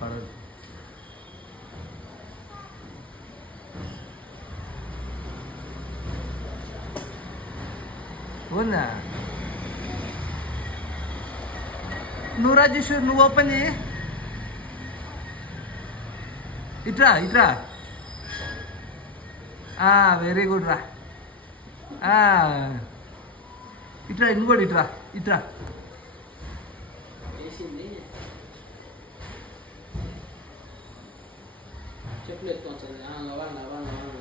పడదు. ఉందా? నువ్వు రాజేశ్వర్, నువ్వు ఓపెన్ చేయి. ఇట్రా ఇట్రా. వెరీ గుడ్ రా. ఇట్రా, ఇంకోటి ఇట్రా ఇట్రా. చెప్పులు ఎత్తుకోవచ్చు.